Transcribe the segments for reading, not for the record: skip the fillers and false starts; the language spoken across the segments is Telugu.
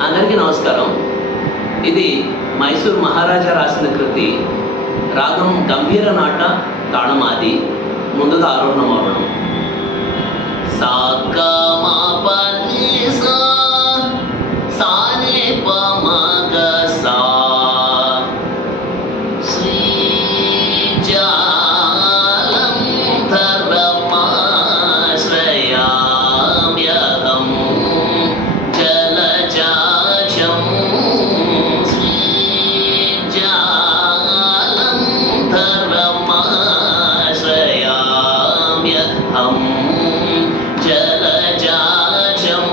అందరికీ నమస్కారం. ఇది మైసూర్ మహారాజా రాసిన కృతి. రాగం గంభీర నాట, తాళం ఆది. ముందుగా ఆరోహణం అవడం. సా గా మా ప ని సా, సా ని ప మ గ సా. శ్రీజాలం ధరమాశ్రయామ్యహం జలజాక్షం. శ్రీజాలం ధరమాశ్రయామ్యహం జలజాక్షం.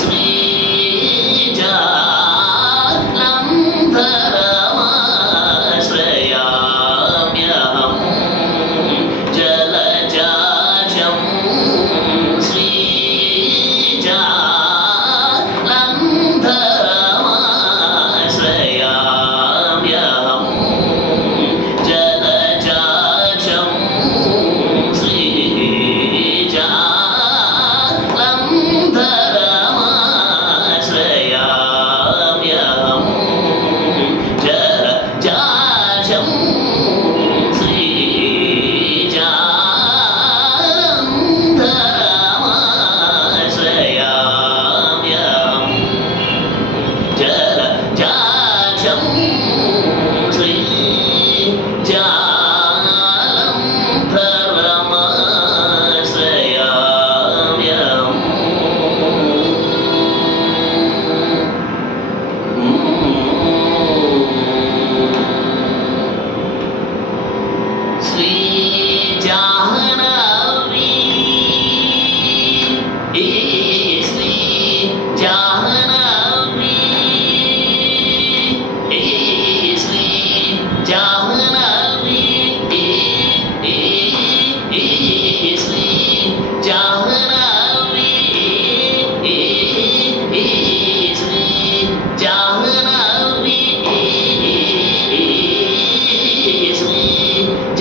శ్రీజాలం ధరమాశ్రయామ్యహం జలజాక్షం. శ్రీజాలం ధరమాశ్రయామ్యహం జలజాక్షం. శ్రీజాలం ధరమాశ్రయామ్యహం జలజాక్షం. శ్రీజాలం ధరమాశ్రయామ్యహం జలజాక్షం. శ్రీజాలం ధరమాశ్రయామ్యహం. శ్రీజాహ్నవీ శ్రీజాహ్నవీ శ్రీజాహ్నవీ శ్రీజాహ్నవీ శ్రీజాహ్నవీ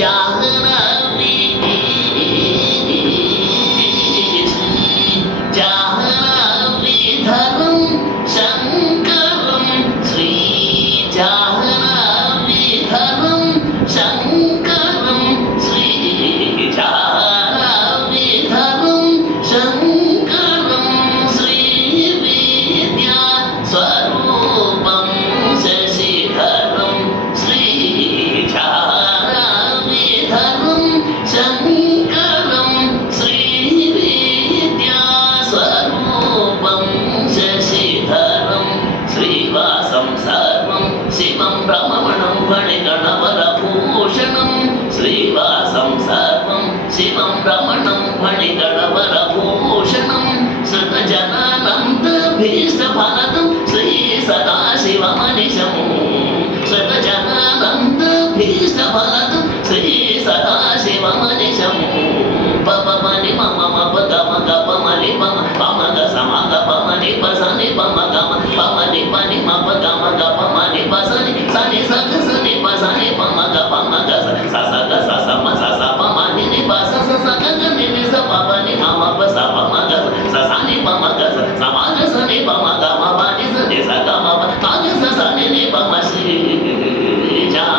శ్రీజాహ్నవీ శ్రీజాహ్నవీ ధరం శంకరం. శ్రీజాహ్నవీ ధరం శంకరం. శ్రీజాహ్నవీ ధరం శంకరం. శ్రీవిద్యా స్వరూపం శశిధరం. శ్రీజాహ్నవీ ధరం శంకరం. శ్రీవిద్యా స్వరూపం శశిధరం. శ్రీవాసం సర్వం శివం బ్రహ్మణం ఫణిగణవరభూషణం. శ్రీవాసం సర్వం శివం బ్రహ్మణం ఫణిగణవరభూషణం. సృతజనానందభీష్టఫలదం శ్రీ సదాశివమనిశం. సృతజనానందభీష్టఫలదం శ్రీ సదాశివమనిశం. పమని మమ పగమ గపమని పమ పమగ సమగ పమని పసని పమగమ పమని పని మప గమ గపమని పసని సని సగ సని పసని పమగ పమగ ససగ ససమ సస పమని ని పస సగ ని ని స పమని మమ పస పమగ ససని పమగ సమగ సని పమగ మపని సని సగ మప మగ సని ని పమ శ్రీజాలం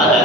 అర